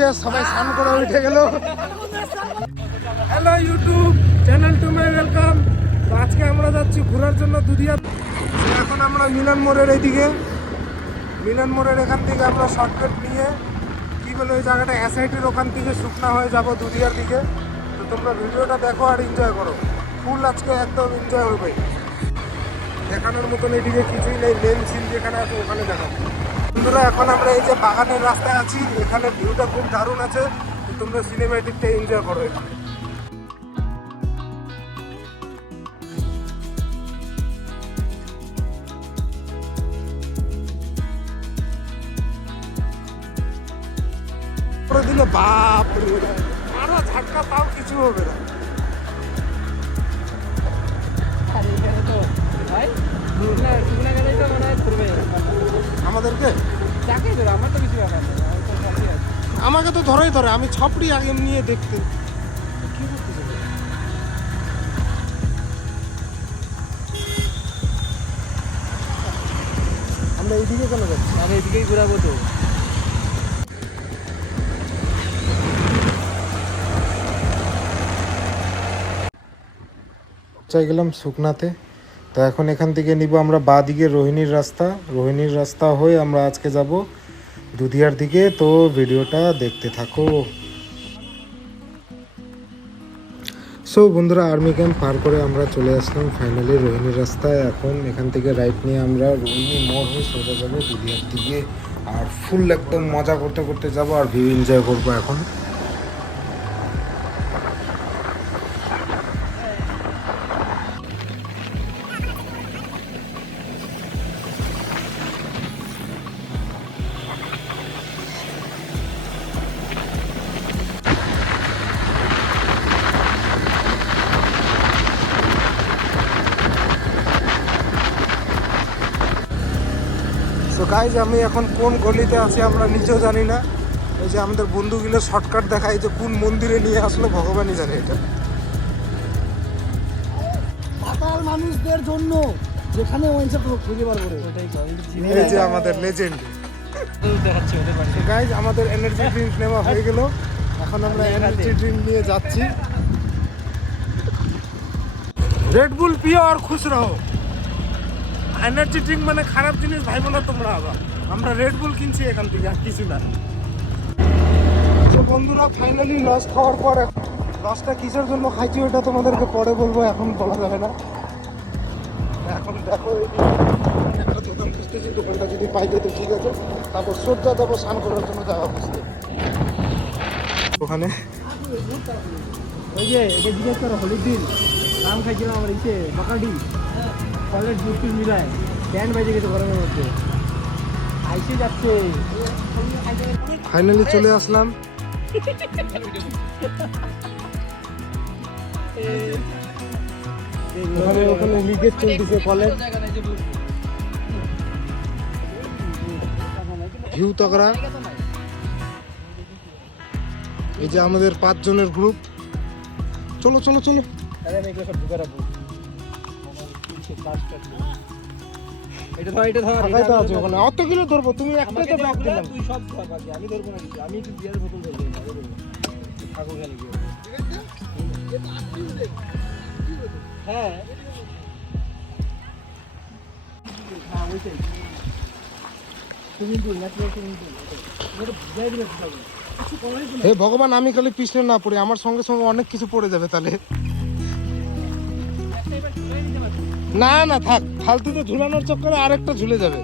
শেষ, সবাই স্নান করে উঠে গেল। Hello YouTube channel to my welcome. আজকে আমরা যাচ্ছি ঘোরার জন্য দুধিয়া। এখন আমরা মিলন মোড়ের এইদিকে, মিলন মোড়ের এখান থেকে আমরা শর্টকাট নিয়ে কি বলে ওই জায়গাটা এসআইটির ওখান থেকে শুকনা হয়ে যাব দুধিয়ার দিকে। তো তোমরা ভিডিওটা দেখো আর এনজয় করো, ফুল আজকে একদম এনজয় হবে। দেখানোর মতন এইদিকে কিছুই নেই, মেন সিন যেখানে আছে ওখানে দেখাবো। বন্ধুরা এখন আমরা এই যে বাগানের রাস্তায় আছি, এখানে ভিউটা খুব দারুণ আছে। তোমরা সিনেম্যাটিকটা এনজয় করো এখানে। করে দিলে বাপ রে, আরো ঝাটকা তাও কিছু হবে না। আমাদেরকে আমাকে তো ধরেই ধরে, আমি ছপড়ি আগে নিয়ে দেখতে কি করতেছে। আমরা এইদিকে কেন যাচ্ছি? আমি এইদিকেই ঘুরাবো তো। চাই গেলাম শুকনাতে। তো এখন এখান থেকে নিব আমরা বাঁ দিকে রোহিণীর রাস্তা, রোহিণীর রাস্তা হয়ে আমরা আজকে যাব দুধিয়ার দিকে। তো ভিডিওটা দেখতে থাকো। সো বন্ধুরা, আর্মি ক্যাম্প পার করে আমরা চলে আসলাম ফাইনালি রোহিণীর রাস্তায়। এখন এখান থেকে রাইট নিয়ে আমরা রোহিণী মোড় হয়ে সোজা যাবো দুধিয়ার দিকে। আর ফুল একদম মজা করতে করতে যাব আর ভিউ এনজয় করবো এখন। তো গাইজ আমি এখন কোন গলিতে আছি আমরা নিজেও জানি না। ওই যে আমাদের বন্ধুগুলো শর্টকাট দেখায় যে কোন মন্দিরে নিয়ে আসলো ভগবানই জানে এটা। মাতাল মানুষদের জন্য যেখানে ওয়াইনশপ খুঁজে বার করে এই যে আমাদের লেজেন্ড দেখাচ্ছি ওদের বাড়ি। তো গাইজ আমাদের এনার্জি ড্রিঙ্ক নেওয়া হয়ে গেল, এখন আমরা এনার্জি ড্রিঙ্ক নিয়ে যাচ্ছি। রেড বুল পিও আর খুশ রহো। এনার্জি ড্রিঙ্ক মানে খারাপ জিনিস ভাইবো না তোমরা। আবার আমরা রেড বুল কিনছি এখান থেকে, আর কিছু না। তো বন্ধুরা ফাইনালি লস খাওয়ার পর, লসটা কিসের জন্য খাইছি ওটা তোমাদেরকে পরে বলবো, এখন বলা যাবে না। এখন দেখো একটা দোকান খুঁজতেছি, দোকানটা যদি পাই যেত ঠিক আছে, তারপর সোজা যাবো স্নান করার জন্য জায়গা খুঁজতে। ওখানে ওই যে একে জিজ্ঞেস করো হোলির দিন নাম খাইছিলাম আমার ইসে বকাডি কলেজ বুট মিলায় ব্যান্ড বাজে গেছে গরমের মধ্যে আইসে যাচ্ছে। ফাইনালি চলে আসলাম। ওখানে ওখানে লিগেজ চলতেছে কলেজ। ভিউ তগড়া। এই যে আমাদের 5 জনের গ্রুপ। চলো চলো চলো। এটা ধর এটা ধর ফাঁকাই তো আছে ওখানে, অত কিলো ধরবো তুমি একটাই তো ব্যাগ দিলাম। তুই সব ধর বাকি আমি ধরবো না কিছু, আমি একটু বিয়ার বোতল ধরবো থাকো গেলে গিয়ে। হ্যাঁ হ্যাঁ ওইটাই swimming pool natural swimming pool এটা ভিজাই দিলে থাকবে কিছু করাই তো হে ভগবান, আমি খালি পিছনে না পড়ি, আমার সঙ্গে সঙ্গে অনেক কিছু পড়ে যাবে তাহলে। না না থাক, ফালতুতে ঝুলানোর চক্করে আরেকটা ঝুলে যাবে।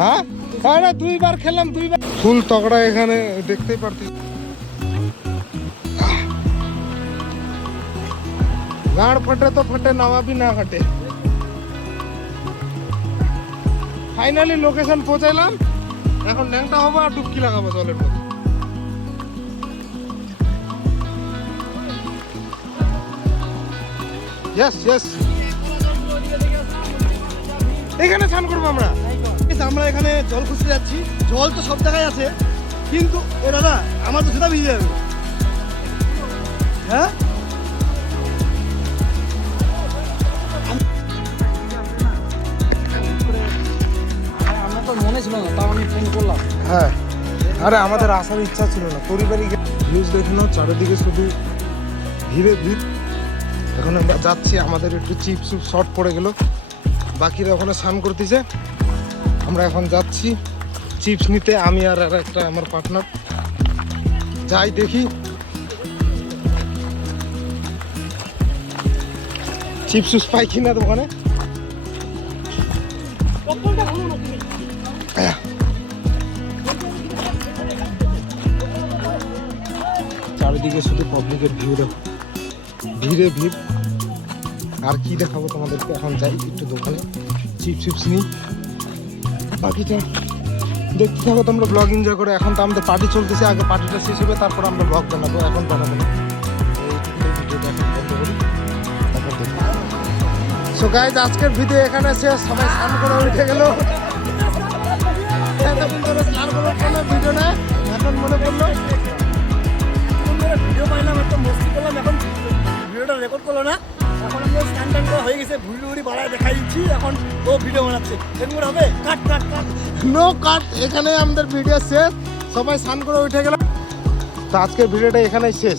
হ্যাঁ আরে 2 বার খেলাম, 2 বার ফুল তগড়া এখানে দেখতেই পারতিস। গাঁড় ফটে তো ফটে, নাওয়া भी না হটে। ফাইনালি লোকেশন পৌঁছাইলাম, এখন ল্যাংটা হবো আর ডুবকি লাগাবো জলের মধ্যে। ইয়েস ইয়েস, এখানে স্নান করবো আমরা। আমরা এখানে জল খুঁজতে যাচ্ছি, জল তো সব জায়গায় আছে কিন্তু এ দাদা আমার তো সেটা ভিজে যাবে। হ্যাঁ হ্যাঁ, আরে আমাদের আসার ইচ্ছা ছিল না, পরিবারই ভিউজ দেখে নাও, চারিদিকে শুধু ভিড়ে ভিড়। এখন আমরা যাচ্ছি, আমাদের একটু চিপস শর্ট পড়ে গেল, বাকিরা ওখানে স্নান করতেছে, আমরা এখন যাচ্ছি চিপস নিতে, আমি আর একটা আমার পার্টনার। যাই দেখি চিপস পাই কিনা দোকানে। চারিদিকে শুধু পাবলিকের ভিড়, ভিড়ে ভিড়। আর কি দেখাবো তোমাদেরকে, এখন যাই একটু দোকানে চিপস নিই, বাকিটা দেখতে থাকো তোমরা, ব্লগ এনজয় করে। এখন তো আমাদের পার্টি চলতেছে, আগে পার্টিটা শেষ হবে তারপর আমরা ব্লগ বানাবো, এখন বানাবো না। সো গাইজ, আজকের ভিডিও এখানে শেষ, সবাই স্নান করে উঠে গেল। এতক্ষণ ধরে স্নান করার কোনো ভিডিও না, এখন মনে পড়লো ভিডিও পাইলাম, একটা মস্তি করলাম, এখন ভিডিওটা রেকর্ড করলো না। এখন আমরা স্ট্যান্ড টান করা হয়ে গেছে, ভুড়ি উড়ি বাড়ায় দেখাই দিচ্ছি, এখন ও ভিডিও বানাচ্ছে, এরকম হবে কাট কাট কাট। নো কাট, এখানে আমাদের ভিডিও শেষ, সবাই স্নান করে উঠে গেল। তো আজকের ভিডিওটা এখানেই শেষ।